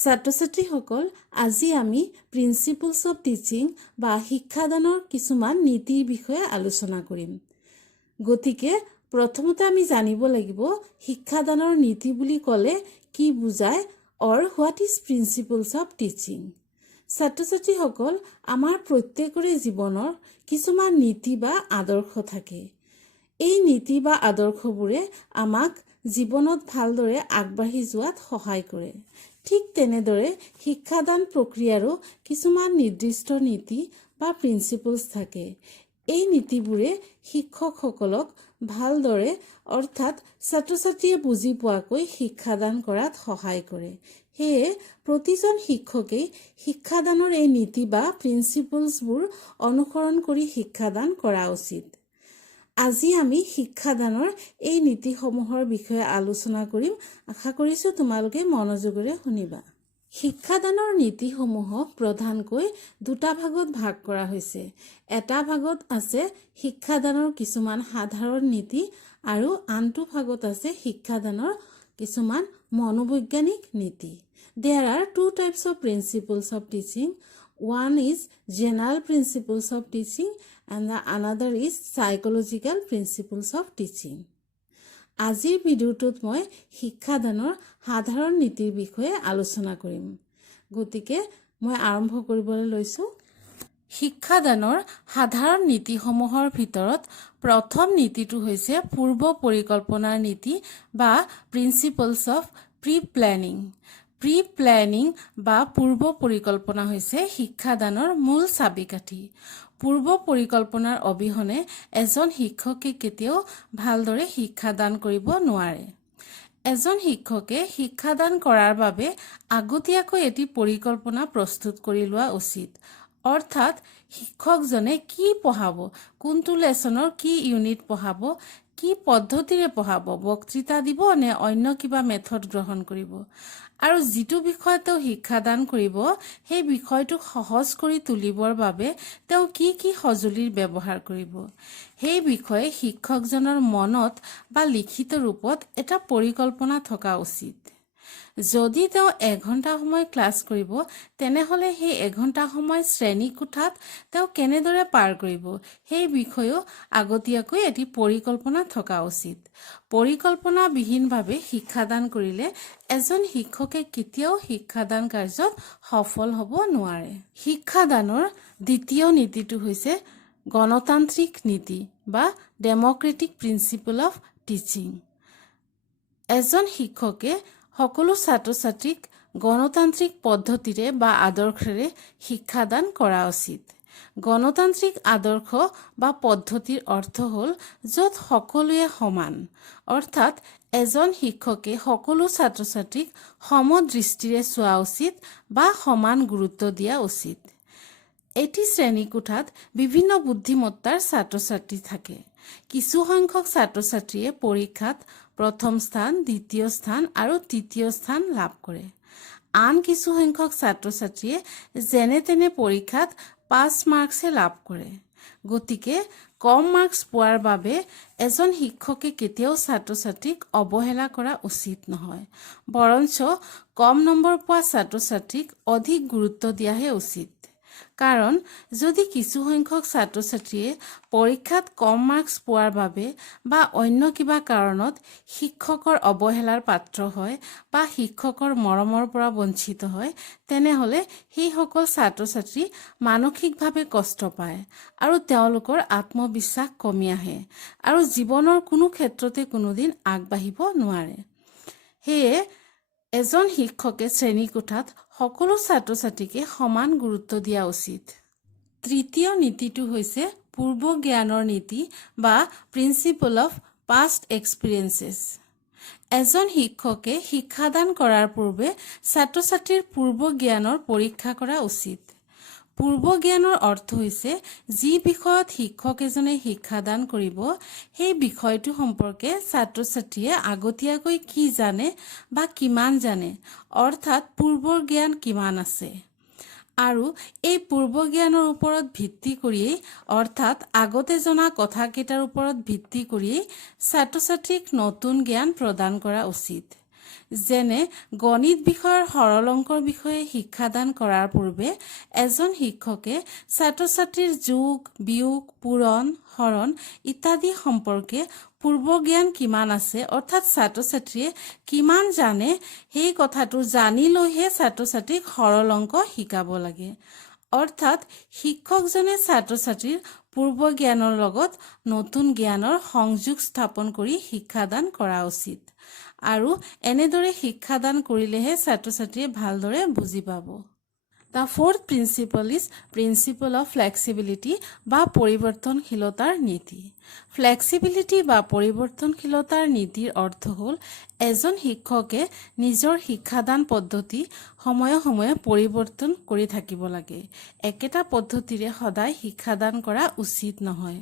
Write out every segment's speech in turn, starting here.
ছাত্ৰ-ছাত্ৰীসকল, আজি আমি প্ৰিন্সিপলছ অফ টিচিং বা শিক্ষাদানৰ কিছুমান নীতিৰ বিষয়ে আলোচনা কৰিম। গতিকে প্ৰথমতে আমি জানিব লাগিব শিক্ষাদানৰ নীতি বুলি ক'লে কি বুজায় or what is principles of teaching. ছাত্ৰ-ছাত্ৰীসকল, আমাৰ প্ৰত্যেকৰে জীৱনৰ কিছুমান নীতি বা আদৰ্শ থাকে। এই নীতি বা আদৰ্শবোৰে আমাক জীৱনত ভালদৰে আগবাঢ়ি যোৱাত সহায় কৰে। ঠিক তেনেদৰে শিক্ষাদান প্ৰক্ৰিয়াৰো কিছুমান নিৰ্দিষ্ট নীতি বা প্ৰিন্সিপলছ থাকে। এই নীতিবোৰে শিক্ষকসকলক ভালদৰে অৰ্থাৎ ছাত্ৰ-ছাত্ৰীয়ে বুজি পোৱাকৈ শিক্ষাদান কৰাত সহায় কৰে। সেয়ে প্ৰতিজন শিক্ষকেই শিক্ষাদানৰ এই নীতি বা প্ৰিন্সিপলছবোৰ অনুসৰণ কৰি শিক্ষাদান কৰা উচিত। আজি আমি শিক্ষাদানৰ এই নীতিসমূহৰ বিষয়ে আলোচনা কৰিম। আশা কৰিছোঁ তোমালোকে মনোযোগেৰে শুনিবা। শিক্ষাদানৰ নীতিসমূহক প্ৰধানকৈ দুটা ভাগত ভাগ কৰা হৈছে। এটা ভাগত আছে শিক্ষাদানৰ কিছুমান সাধাৰণ নীতি আৰু আনটো ভাগত আছে শিক্ষাদানৰ কিছুমান মনোবৈজ্ঞানিক নীতি। There are two types of principles of teaching. One is general principles of teaching and the another is psychological principles of teaching. আজিৰ ভিডিঅ'টোত মই শিক্ষাদানৰ সাধাৰণ নীতিৰ বিষয়ে আলোচনা কৰিম। গতিকে মই আৰম্ভ কৰিবলৈ লৈছোঁ। শিক্ষাদানৰ সাধাৰণ নীতিসমূহৰ ভিতৰত প্ৰথম নীতিটো হৈছে পূৰ্ব পৰিকল্পনাৰ নীতি বা principles of pre planning. Pre planning বা পূৰ্ব পৰিকল্পনা হৈছে শিক্ষাদানৰ মূল চাবিকাঠি। পূৰ্ব পৰিকল্পনাৰ অবিহনে এজন শিক্ষকে কেতিয়াও ভালদৰে শিক্ষাদান কৰিব নোৱাৰে। এজন শিক্ষকে শিক্ষাদান কৰাৰ বাবে আগতীয়াকৈ এটি পৰিকল্পনা প্ৰস্তুত কৰি লোৱা উচিত। অৰ্থাৎ শিক্ষকজনে কি পঢ়াব, কোনটো লেচনৰ কি ইউনিট পঢ়াব, কি পদ্ধতিৰে পঢ়াব, বক্তৃতা দিব নে অন্য কিবা মেথড গ্ৰহণ কৰিব, আৰু যিটো বিষয় তেওঁ শিক্ষাদান কৰিব সেই বিষয়টোক সহজ কৰি তুলিবৰ বাবে তেওঁ কি কি সঁজুলিৰ ব্যৱহাৰ কৰিব, সেই বিষয়ে শিক্ষকজনৰ মনত বা লিখিত ৰূপত এটা পৰিকল্পনা থকা উচিত। যদি তেওঁ 1 ঘণ্টা সময় ক্লাছ কৰিব তেনেহ'লে সেই 1 ঘণ্টা সময় শ্ৰেণী কোঠাত তেওঁ কেনেদৰে পাৰ কৰিব সেই বিষয়েও আগতীয়াকৈ এটি পৰিকল্পনা থকা উচিত। পৰিকল্পনাবিহীনভাৱে শিক্ষাদান কৰিলে এজন শিক্ষকে কেতিয়াও শিক্ষাদান কাৰ্যত সফল হ'ব নোৱাৰে। শিক্ষাদানৰ দ্বিতীয় নীতিটো হৈছে গণতান্ত্ৰিক নীতি বা ডেম'ক্ৰেটিক প্ৰিন্সিপল অফ টিচিং। এজন শিক্ষকে সকলো ছাত্ৰ-ছাত্ৰীক গণতান্ত্ৰিক পদ্ধতিৰে বা আদৰ্শেৰে শিক্ষাদান কৰা উচিত। গণতান্ত্ৰিক আদৰ্শ বা পদ্ধতিৰ অৰ্থ হ'ল য'ত সকলোৱে সমান। অৰ্থাৎ এজন শিক্ষকে সকলো ছাত্ৰ-ছাত্ৰীক সমদৃষ্টিৰে চোৱা উচিত বা সমান গুৰুত্ব দিয়া উচিত। এটি শ্ৰেণীকোঠাত বিভিন্ন বুদ্ধিমত্তাৰ ছাত্ৰ-ছাত্ৰী থাকে। কিছু সংখ্যক ছাত্ৰ-ছাত্ৰীয়ে পৰীক্ষাত প্ৰথম স্থান, দ্বিতীয় স্থান আৰু তৃতীয় স্থান লাভ কৰে। আন কিছু সংখ্যক ছাত্ৰ-ছাত্ৰীয়ে যেনে তেনে পৰীক্ষাত 5 মাৰ্কছে লাভ কৰে। গতিকে কম মাৰ্কছ পোৱাৰ বাবে এজন শিক্ষকে কেতিয়াও ছাত্ৰ-ছাত্ৰীক অৱহেলা কৰা উচিত নহয়। বৰঞ্চ কম নম্বৰ পোৱা ছাত্ৰ-ছাত্ৰীক অধিক গুৰুত্ব দিয়াহে উচিত। কাৰণ যদি কিছু সংখ্যক ছাত্ৰ-ছাত্ৰীয়ে পৰীক্ষাত কম মাৰ্কছ পোৱাৰ বাবে বা অন্য কিবা কাৰণত শিক্ষকৰ অৱহেলাৰ পাত্ৰ হয় বা শিক্ষকৰ মৰমৰ পৰা বঞ্চিত হয় তেনেহ'লে সেইসকল ছাত্ৰ-ছাত্ৰী মানসিকভাৱে কষ্ট পায় আৰু তেওঁলোকৰ আত্মবিশ্বাস কমি আহে আৰু জীৱনৰ কোনো ক্ষেত্ৰতে কোনোদিন আগবাঢ়িব নোৱাৰে। সেয়ে এজন শিক্ষকে শ্ৰেণীকোঠাত সকলো ছাত্ৰ-ছাত্ৰীকে সমান গুৰুত্ব দিয়া উচিত। তৃতীয় নীতিটো হৈছে পূৰ্ব জ্ঞানৰ নীতি বা প্ৰিন্সিপল অফ পাষ্ট এক্সপিৰিয়েঞ্চেছ। এজন শিক্ষকে শিক্ষাদান কৰাৰ পূৰ্বে ছাত্ৰ-ছাত্ৰীৰ পূৰ্ব জ্ঞানৰ পৰীক্ষা কৰা উচিত। পূৰ্ব জ্ঞানৰ অৰ্থ হৈছে যি বিষয়ত শিক্ষক এজনে শিক্ষাদান কৰিব সেই বিষয়টো সম্পৰ্কে ছাত্ৰ-ছাত্ৰীয়ে আগতীয়াকৈ কি জানে বা কিমান জানে, অৰ্থাৎ পূৰ্বৰ জ্ঞান কিমান আছে। আৰু এই পূৰ্ব জ্ঞানৰ ওপৰত ভিত্তি কৰিয়েই অৰ্থাৎ আগতে জনা কথাকেইটাৰ ওপৰত ভিত্তি কৰিয়েই ছাত্ৰ-ছাত্ৰীক নতুন জ্ঞান প্ৰদান কৰা উচিত। যেনে গণিত বিষয়ৰ সৰল অংকৰ বিষয়ে শিক্ষাদান কৰাৰ পূৰ্বে এজন শিক্ষকে ছাত্ৰ ছাত্ৰীৰ যোগ বিয়োগ পূৰণ হৰণ ইত্যাদি সম্পৰ্কে পূৰ্ব জ্ঞান কিমান আছে অৰ্থাৎ ছাত্ৰ ছাত্ৰীয়ে কিমান জানে সেই কথাটো জানি লৈহে ছাত্ৰ ছাত্ৰীক সৰল অংক শিকাব লাগে। অৰ্থাৎ শিক্ষকজনে ছাত্ৰ ছাত্ৰীৰ পূৰ্ব জ্ঞানৰ লগত নতুন জ্ঞানৰ সংযোগ স্থাপন কৰি শিক্ষাদান কৰা উচিত আৰু এনেদৰে শিক্ষাদান কৰিলেহে ছাত্ৰ ছাত্ৰীয়ে ভালদৰে বুজি পাব। The fourth principle is principle of flexibility বা পৰিৱৰ্তনশীলতাৰ নীতি। ফ্লেক্সিবিলিটি বা পৰিৱৰ্তনশীলতাৰ নীতিৰ অৰ্থ হ'ল এজন শিক্ষকে নিজৰ শিক্ষাদান পদ্ধতি সময়ে সময়ে পৰিৱৰ্তন কৰি থাকিব লাগে। একেটা পদ্ধতিৰে সদায় শিক্ষাদান কৰা উচিত নহয়।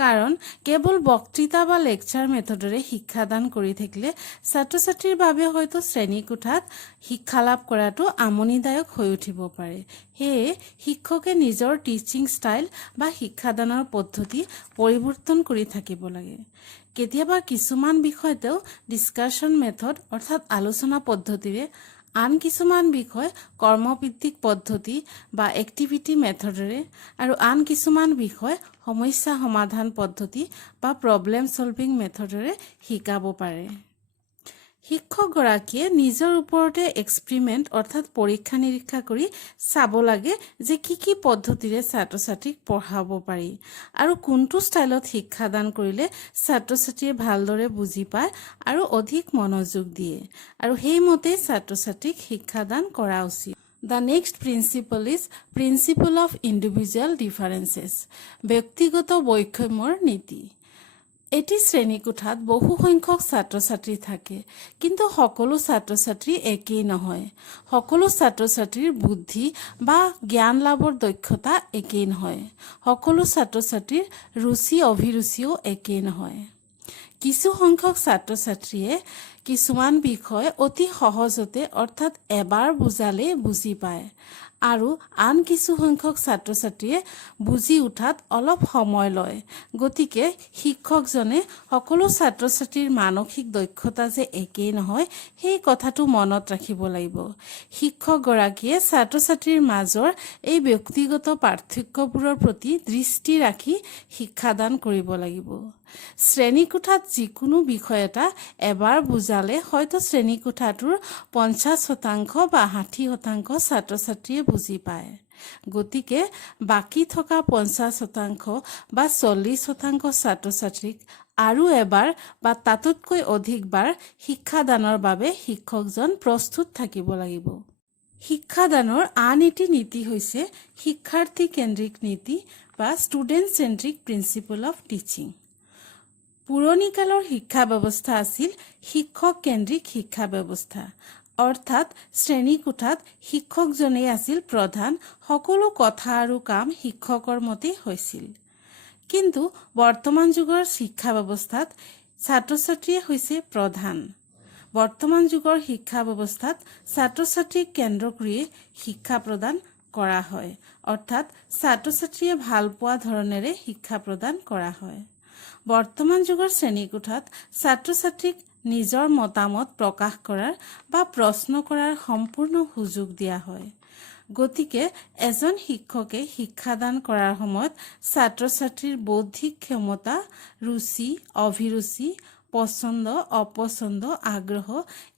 কাৰণ কেৱল বক্তৃতা বা লেকচাৰ মেথডেৰে শিক্ষাদান কৰি থাকিলে ছাত্ৰ ছাত্ৰীৰ বাবে হয়তো শ্ৰেণীকোঠাত শিক্ষা লাভ কৰাটো আমনিদায়ক হৈ উঠিব পাৰে। সেয়ে শিক্ষকে নিজৰ টিচিং ষ্টাইল বা শিক্ষাদানৰ পদ্ধতি পৰিৱৰ্তন কৰি থাকিব লাগে। কেতিয়াবা কিছুমান বিষয়তেও ডিছকাশ্যন মেথড অৰ্থাৎ আলোচনা পদ্ধতিৰে, আন কিছুমান বিষয় কৰ্মভিত্তিক পদ্ধতি বা এক্টিভিটি মেথডেৰে আৰু আন কিছুমান বিষয় সমস্যা সমাধান পদ্ধতি বা প্ৰব্লেম সলভিং মেথডেৰে শিকাব পাৰে। শিক্ষকগৰাকীয়ে নিজৰ ওপৰতে এক্সপেৰিমেণ্ট অৰ্থাৎ পৰীক্ষা নিৰীক্ষা কৰি চাব লাগে যে কি পদ্ধতিৰে ছাত্ৰ ছাত্ৰীক পঢ়াব পাৰি আৰু কোনটো ষ্টাইলত শিক্ষাদান কৰিলে ছাত্ৰ ছাত্ৰীয়ে ভালদৰে বুজি পায় আৰু অধিক মনোযোগ দিয়ে আৰু সেইমতে ছাত্ৰ ছাত্ৰীক শিক্ষাদান কৰা উচিত। The next principle is principle of individual differences ব্যক্তিগত বৈষম্যৰ নীতি। এটি শ্ৰেণীকোঠাত বহু সংখ্যক ছাত্ৰ ছাত্ৰী থাকে, কিন্তু সকলো ছাত্ৰ ছাত্ৰী একেই নহয়। সকলো ছাত্ৰ ছাত্ৰীৰ বুদ্ধি বা জ্ঞান লাভৰ দক্ষতা একেই নহয়। সকলো ছাত্ৰ ছাত্ৰীৰ ৰুচি অভিৰুচিও একেই নহয়। কিছু সংখ্যক ছাত্ৰ ছাত্ৰীয়ে কিছুমান বিষয় অতি সহজতে অৰ্থাৎ এবাৰ বুজালেই বুজি পায় আৰু আন কিছু সংখ্যক ছাত্ৰ ছাত্ৰীয়ে বুজি উঠাত অলপ সময় লয়। গতিকে শিক্ষকজনে সকলো ছাত্ৰ ছাত্ৰীৰ মানসিক দক্ষতা যে একেই নহয় সেই কথাটো মনত ৰাখিব লাগিব। শিক্ষকগৰাকীয়ে ছাত্ৰ ছাত্ৰীৰ মাজৰ এই ব্যক্তিগত পাৰ্থক্যবোৰৰ প্ৰতি দৃষ্টি ৰাখি শিক্ষাদান কৰিব লাগিব। শ্ৰেণীকোঠাত যিকোনো বিষয় এটা এবাৰ বুজালে হয়তো শ্ৰেণীকোঠাটোৰ 50% বা 60% ছাত্ৰ ছাত্ৰীয়ে বুজি পায়। গতিকে বাকী থকা 50% বা 40% ছাত্ৰ ছাত্ৰীক আৰু এবাৰ বা তাতোতকৈ অধিকবাৰ শিক্ষাদানৰ বাবে শিক্ষকজন প্ৰস্তুত থাকিব লাগিব। শিক্ষাদানৰ আন এটি নীতি হৈছে শিক্ষাৰ্থী কেন্দ্ৰিক নীতি বা student centric principle of teaching. পুৰণি কালৰ শিক্ষা ব্যৱস্থা আছিল শিক্ষক কেন্দ্ৰিক শিক্ষা ব্যৱস্থা, অৰ্থাৎ শ্ৰেণীকোঠাত শিক্ষকজনেই আছিল প্ৰধান, সকলো কথা আৰু কাম শিক্ষকৰ মতেই হৈছিল। কিন্তু বৰ্তমান যুগৰ শিক্ষা ব্যৱস্থাত ছাত্ৰ ছাত্ৰীয়ে হৈছে প্ৰধান। বৰ্তমান যুগৰ শিক্ষা ব্যৱস্থাত ছাত্ৰ ছাত্ৰীক কেন্দ্ৰ কৰি শিক্ষা প্ৰদান কৰা হয়, অৰ্থাৎ ছাত্ৰ ছাত্ৰীয়ে ভাল পোৱা ধৰণেৰে শিক্ষা প্ৰদান কৰা হয়। বৰ্তমান যুগৰ শ্ৰেণীকোঠাত ছাত্ৰ ছাত্ৰীক নিজৰ মতামত প্ৰকাশ কৰাৰ বা প্ৰশ্ন কৰাৰ সম্পূৰ্ণ সুযোগ দিয়া হয়। গতিকে এজন শিক্ষকে শিক্ষাদান কৰাৰ সময়ত ছাত্ৰ ছাত্ৰীৰ বৌদ্ধিক ক্ষমতা, ৰুচি অভিৰুচি, পচন্দ অপচন্দ, আগ্ৰহ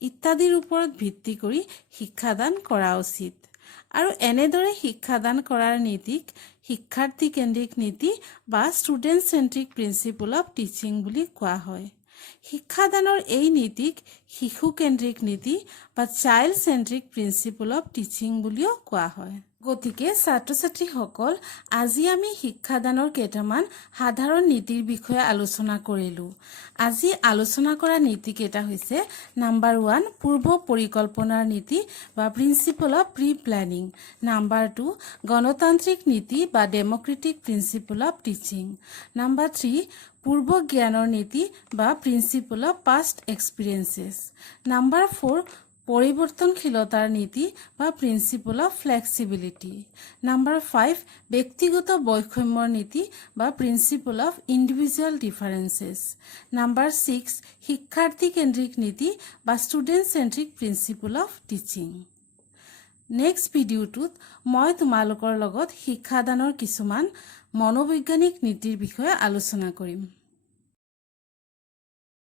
ইত্যাদিৰ ওপৰত ভিত্তি কৰি শিক্ষাদান কৰা উচিত আৰু এনেদৰে শিক্ষাদান কৰাৰ নীতিক শিক্ষাৰ্থী কেন্দ্ৰিক নীতি বা student centric principle of teaching বুলি কোৱা হয়। শিক্ষাদানৰ এই নীতিক শিশু কেন্দ্ৰিক নীতি বা চাইল্ড চেন্ট্ৰিক প্ৰিন্সিপল অফ টিচিং বুলিও কোৱা হয়। গতিকে ছাত্ৰ ছাত্ৰীসকল, আজি আমি শিক্ষাদানৰ কেইটামান সাধাৰণ নীতিৰ বিষয়ে আলোচনা কৰিলোঁ। আজি আলোচনা কৰা নীতিকেইটা হৈছে নাম্বাৰ 1 পূৰ্ব পৰিকল্পনাৰ নীতি বা principle of pre planning, number 2 গণতান্ত্ৰিক নীতি বা democratic principle of teaching, number 3 পূৰ্ব জ্ঞানৰ নীতি বা প্ৰিন্সিপল অফ পাষ্ট এক্সপিৰিয়েন্সেছ, নাম্বাৰ 4 পৰিৱৰ্তনশীলতাৰ নীতি বা প্ৰিন্সিপল অফ ফ্লেক্সিবিলিটি। নাম্বাৰ 5 ব্যক্তিগত বৈষম্যৰ নীতি বা principle of individual differences. Number 6 শিক্ষাৰ্থী কেন্দ্ৰিক নীতি বা student centric principle of teaching. Next ভিডিঅ'টোত মই তোমালোকৰ লগত শিক্ষাদানৰ কিছুমান মনোবৈজ্ঞানিক নীতিৰ বিষয়ে আলোচনা কৰিম।